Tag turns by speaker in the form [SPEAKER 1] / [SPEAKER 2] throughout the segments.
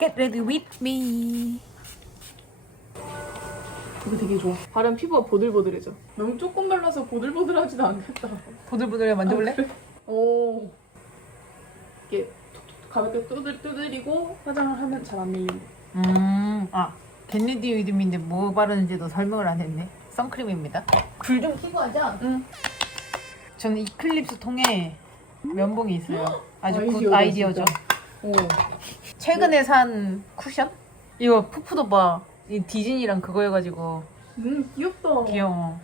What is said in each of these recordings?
[SPEAKER 1] Get ready with me.
[SPEAKER 2] 이거 되게 좋아. 바른 피부가 보들보들해져. 너무 조금 발라서 보들보들하지도 않겠다.
[SPEAKER 1] 보들보들해 만져볼래?
[SPEAKER 2] 오. 이렇게 톡톡 가볍게 두드리고 화장을 하면 잘 안 밀리고.
[SPEAKER 1] 아, Get ready with me인데 뭐 바르는지도 설명을 안 했네. 선크림입니다. 불 좀 켜고 하자.
[SPEAKER 2] 응.
[SPEAKER 1] 저는 이클립스 통에 면봉이 있어요. 아주 굿
[SPEAKER 2] 아이디어다,
[SPEAKER 1] 아이디어죠.
[SPEAKER 2] 진짜. 오.
[SPEAKER 1] 최근에 산 쿠션? 이거 푸푸도 봐. 이 디즈니랑 그거 해가지고
[SPEAKER 2] 귀엽다.
[SPEAKER 1] 귀여워.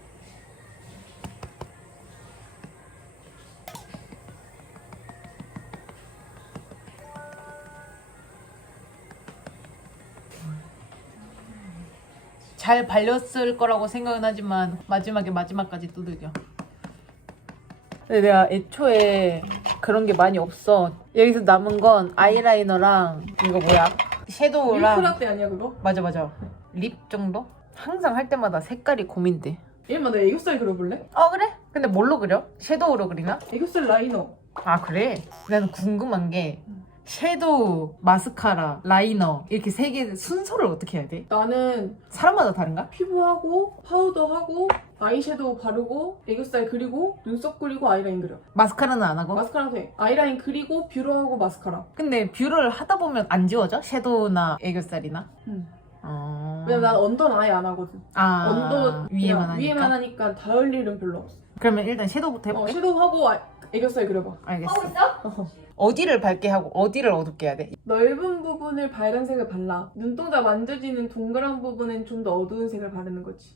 [SPEAKER 1] 잘 발렸을 거라고 생각은 하지만 마지막까지 두들겨. 근데 내가 애초에 그런 게 많이 없어. 여기서 남은 건 아이라이너랑 이거 뭐야? 섀도우랑
[SPEAKER 2] 밀크라떼 아니야 그거?
[SPEAKER 1] 맞아. 립 정도? 항상 할 때마다 색깔이 고민돼.
[SPEAKER 2] 얘만 나 애교살 그려볼래?
[SPEAKER 1] 그래? 근데 뭘로 그려? 섀도우로 그리나?
[SPEAKER 2] 애교살 라이너.
[SPEAKER 1] 아 그래? 나는 궁금한 게 섀도우, 마스카라, 라이너 이렇게 세 개 순서를 어떻게 해야 돼?
[SPEAKER 2] 나는
[SPEAKER 1] 사람마다 다른가?
[SPEAKER 2] 피부하고 파우더하고 아이섀도우 바르고 애교살 그리고 눈썹 그리고 아이라인 그려.
[SPEAKER 1] 마스카라는 안 하고?
[SPEAKER 2] 마스카라도 해. 아이라인 그리고 뷰러하고 마스카라.
[SPEAKER 1] 근데 뷰러를 하다 보면 안 지워져? 섀도우나 애교살이나?
[SPEAKER 2] 응.
[SPEAKER 1] 어...
[SPEAKER 2] 왜냐면 난 언더는 아예 안 하거든.
[SPEAKER 1] 아
[SPEAKER 2] 언더
[SPEAKER 1] 위에만 하니까?
[SPEAKER 2] 위에만 하니까 닿을 일은 별로 없어.
[SPEAKER 1] 그러면 일단 섀도우부터 해볼게.
[SPEAKER 2] 섀도우하고 애교살 그려봐.
[SPEAKER 1] 알겠어.
[SPEAKER 3] 하고 있어?
[SPEAKER 1] 어디를 밝게 하고 어디를 어둡게 해야 돼?
[SPEAKER 2] 넓은 부분을 빨간색을 발라. 눈동자 만져지는 동그란 부분은 좀 더 어두운 색을 바르는 거지.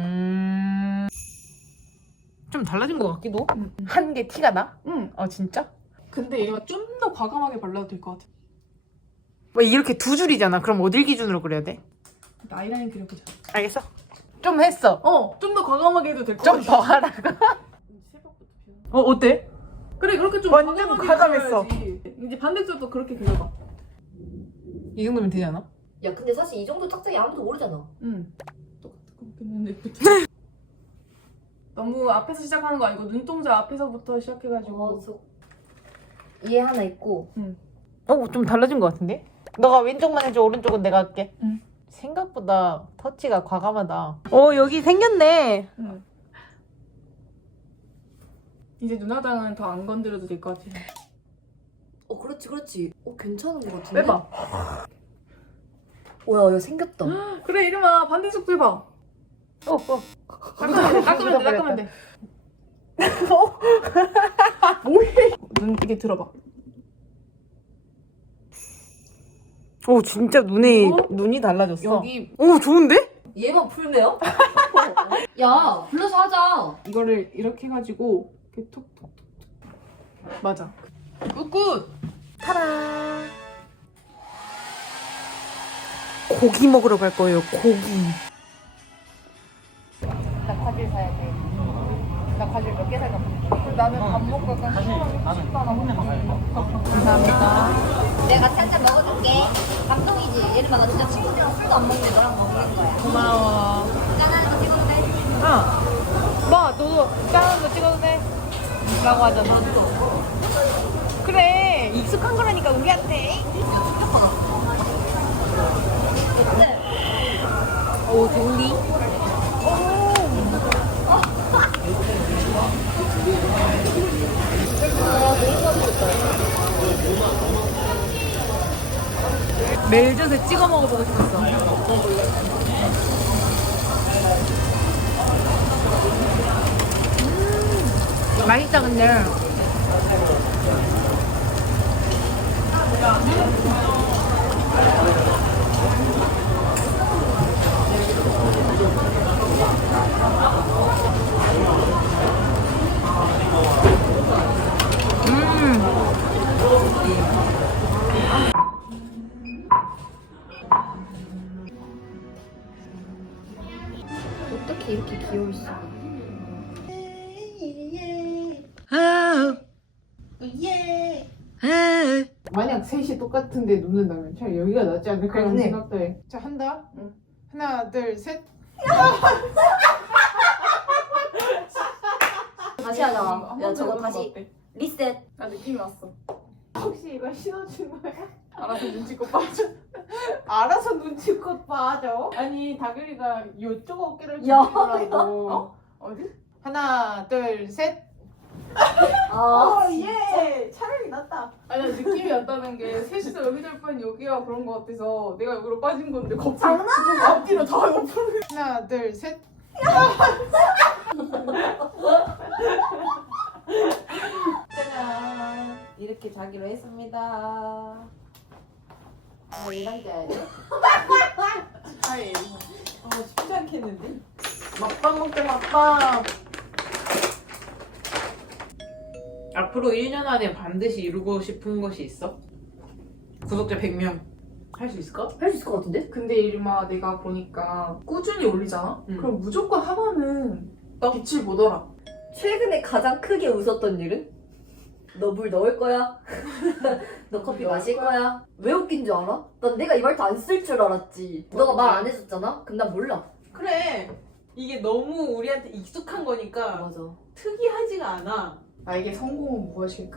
[SPEAKER 1] 좀 달라진 것 같기도?
[SPEAKER 2] 응.
[SPEAKER 1] 한 게 티가 나?
[SPEAKER 2] 응.
[SPEAKER 1] 진짜?
[SPEAKER 2] 근데 얘가 좀 더 과감하게 발라도 될 것 같아.
[SPEAKER 1] 뭐 이렇게 두 줄이잖아. 그럼 어딜 기준으로 그려야 돼?
[SPEAKER 2] 일단 아이라인 그려보자.
[SPEAKER 1] 알겠어? 좀 했어.
[SPEAKER 2] 좀 더 과감하게 해도 될 것
[SPEAKER 1] 좀
[SPEAKER 2] 같아.
[SPEAKER 1] 더 하라고.
[SPEAKER 2] 새벽부터 피워.
[SPEAKER 1] 어때?
[SPEAKER 2] 그래 그렇게 좀
[SPEAKER 1] 완전
[SPEAKER 2] 과감하게
[SPEAKER 1] 과감했어.
[SPEAKER 2] 그려야지. 이제 반대쪽도 그렇게 그려봐.
[SPEAKER 1] 이 정도면 되지 않아?
[SPEAKER 3] 야 근데 사실 이 정도 짝짝이 아무도 모르잖아.
[SPEAKER 2] 응. 똑같겠는데. 너무 앞에서 시작하는 거 아니고 눈동자 앞에서부터 시작해가지고.
[SPEAKER 3] 얘 하나 있고
[SPEAKER 1] 좀 달라진 것 같은데? 너가 왼쪽만 해줘. 오른쪽은 내가 할게.
[SPEAKER 2] 응.
[SPEAKER 1] 생각보다 터치가 과감하다. 여기 생겼네.
[SPEAKER 2] 응. 이제 눈화장은 더 안 건드려도 될 것 같아.
[SPEAKER 3] 그렇지 괜찮은 것 같은데?
[SPEAKER 2] 빼봐.
[SPEAKER 3] 오야 생겼다.
[SPEAKER 2] 그래 이름아 반대쪽도 해봐. 닦으면 돼. 뭐해? 눈 이게 들어봐.
[SPEAKER 1] 진짜 눈이 달라졌어.
[SPEAKER 2] 여기
[SPEAKER 1] 좋은데?
[SPEAKER 3] 얘만 풀네요? 야 불러서 하자.
[SPEAKER 2] 이거를 이렇게 해가지고 이렇게 톡톡톡. 맞아. 굿굿.
[SPEAKER 1] 타라. 고기 먹으러 갈 거예요. 고기. 나 과일 사야 돼. 나 과일 몇 개 살까? 나는 밥 먹고 약간 감사합니다.
[SPEAKER 3] 내가 같이 한잔 먹어줄게. 감동이지. 얘는 나 진짜 친구들이랑 술도 안 먹는데 너랑 먹는 거야.
[SPEAKER 1] 고마워.
[SPEAKER 3] 짠하는 거 찍어도 돼?
[SPEAKER 1] 너도 다른 거 찍어도 돼? 라고 하잖아. 그래, 익숙한 거라니까 우리한테. 좋은디? 멜젓에 찍어 먹어보고 싶었어. 맛있다 근데.
[SPEAKER 3] 어떻게 이렇게 귀여울 수가?
[SPEAKER 1] 만약 셋이 똑같은데 눕는다면 차라리 여기가 낫지 않을까라는
[SPEAKER 3] 그러네.
[SPEAKER 1] 생각도 해. 자, 한다.
[SPEAKER 2] 응.
[SPEAKER 1] 하나, 둘, 셋.
[SPEAKER 3] 다시 하자.
[SPEAKER 2] 한번
[SPEAKER 3] 야 저거
[SPEAKER 2] 해보는 거
[SPEAKER 3] 다시
[SPEAKER 2] 어때?
[SPEAKER 3] 리셋.
[SPEAKER 2] 나 느낌이 왔어.
[SPEAKER 1] 혹시 이거 신어준 거야?
[SPEAKER 2] 알아서 눈치껏 빠져.
[SPEAKER 1] 알아서 눈치껏 빠져. 아니 다결이가 요쪽 어깨를
[SPEAKER 4] 야.
[SPEAKER 1] 주더라고.
[SPEAKER 2] 어디?
[SPEAKER 1] 하나 둘 셋.
[SPEAKER 4] 아
[SPEAKER 1] 예. 차라리 낫다.
[SPEAKER 2] 아니 나 느낌이 왔다는 게 셋이서 여기 될 바엔 여기야 그런 거 같아서 내가 여기로 빠진 건데 갑자기
[SPEAKER 4] 장난?
[SPEAKER 2] 앞뒤로 다 옆으로.
[SPEAKER 1] 하나 둘 셋.
[SPEAKER 4] 짜잔 이렇게 자기로 했습니다. 이 남자
[SPEAKER 2] 아예.
[SPEAKER 4] 쉽지 않겠는데?
[SPEAKER 1] 막밥 먹자 막밥. 앞으로 1년 안에 반드시 이루고 싶은 것이 있어? 구독자 100명 할 수 있을까?
[SPEAKER 4] 할 수 있을 것 같은데?
[SPEAKER 2] 근데 이리마 내가 보니까 꾸준히 올리잖아?
[SPEAKER 1] 응.
[SPEAKER 2] 그럼 무조건 하나는
[SPEAKER 1] 떠?
[SPEAKER 2] 빛을 보더라.
[SPEAKER 4] 최근에 가장 크게 웃었던 일은? 너 물 넣을 거야? 너 커피
[SPEAKER 2] 넣을
[SPEAKER 4] 마실
[SPEAKER 2] 거야?
[SPEAKER 4] 거야? 왜 웃긴 줄 알아? 난 내가 이 말도 안 쓸 줄 알았지. 너가 말 안 해줬잖아? 그럼 난 몰라.
[SPEAKER 1] 그래. 이게 너무 우리한테 익숙한 거니까
[SPEAKER 4] 맞아.
[SPEAKER 1] 특이하지가 않아.
[SPEAKER 2] 나에게 성공은 무엇일까?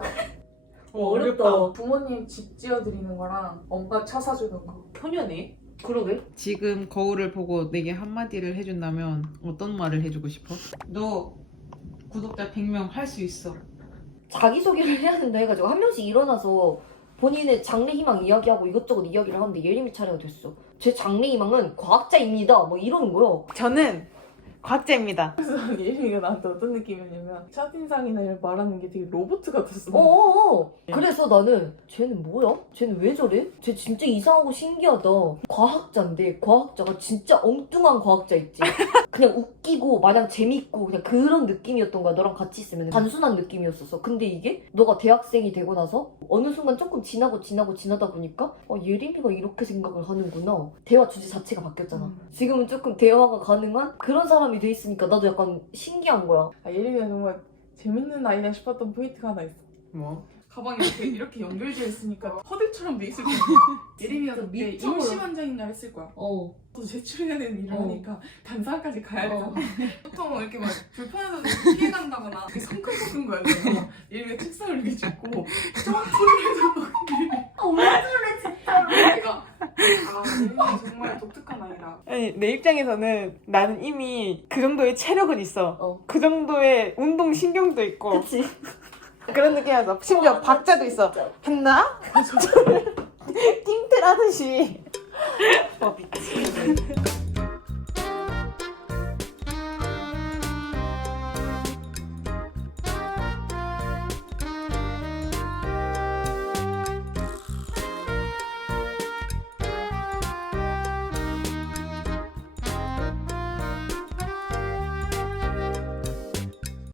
[SPEAKER 4] 어렵다.
[SPEAKER 2] 부모님 집 지어드리는 거랑 엄마 차 사주는 거.
[SPEAKER 1] 효녀네.
[SPEAKER 4] 그러게.
[SPEAKER 1] 지금 거울을 보고 내게 한마디를 해준다면 어떤 말을 해주고 싶어? 너 구독자 100명 할 수 있어.
[SPEAKER 4] 자기소개를 해야 된다 해가지고 한 명씩 일어나서 본인의 장래 희망 이야기하고 이것저것 이야기를 하는데 예림이 차례가 됐어. 제 장래 희망은 과학자입니다. 뭐 이러는 거야.
[SPEAKER 1] 저는 과학자입니다.
[SPEAKER 2] 그래서 예림이가 나한테 어떤 느낌이었냐면 첫인상이나 이런 말하는 게 되게 로봇 같았어.
[SPEAKER 4] 어어어. 그래서 나는 쟤는 뭐야? 쟤는 왜 저래? 쟤 진짜 이상하고 신기하다. 과학자인데 과학자가 진짜 엉뚱한 과학자 있지. 그냥 웃기고 마냥 재밌고 그냥 그런 느낌이었던 거야. 너랑 같이 있으면 단순한 느낌이었었어. 근데 이게 너가 대학생이 되고 나서 어느 순간 조금 지나다 보니까 예림이가 이렇게 생각을 하는구나. 대화 주제 자체가 바뀌었잖아. 지금은 조금 대화가 가능한 그런 사람이 돼 있으니까 나도 약간 신기한 거야.
[SPEAKER 2] 아, 예림이가 정말 재밌는 아이다 싶었던 포인트가 하나 있어.
[SPEAKER 1] 뭐?
[SPEAKER 2] 가방이 이렇게 연결되어 있으니까 허들처럼 돼 있을 거야. 예림이가
[SPEAKER 4] 진짜
[SPEAKER 2] 그때
[SPEAKER 4] 미쳐버려.
[SPEAKER 2] 임시반장인가 했을 거야. 또 제출해야 되는 일을 하니까 단상까지 가야 되잖아. 보통 이렇게 막 불편해서 피해간다거나 이렇게 성큼성큼 거야. 그래서 예림이가 책상을 이렇게 짚고 점프를 해서
[SPEAKER 4] 엄마들래 진짜로.
[SPEAKER 2] 내가 예림이가 정말 독특한 아이다.
[SPEAKER 1] 아니 내 입장에서는 나는 이미 그 정도의 체력은 있어. 그 정도의 운동 신경도 있고
[SPEAKER 4] 그치?
[SPEAKER 1] 그런 느낌이어서 심지어 박자도 있어.
[SPEAKER 4] 진짜.
[SPEAKER 1] 했나? 띵틀 하듯이.
[SPEAKER 4] 미치겠네.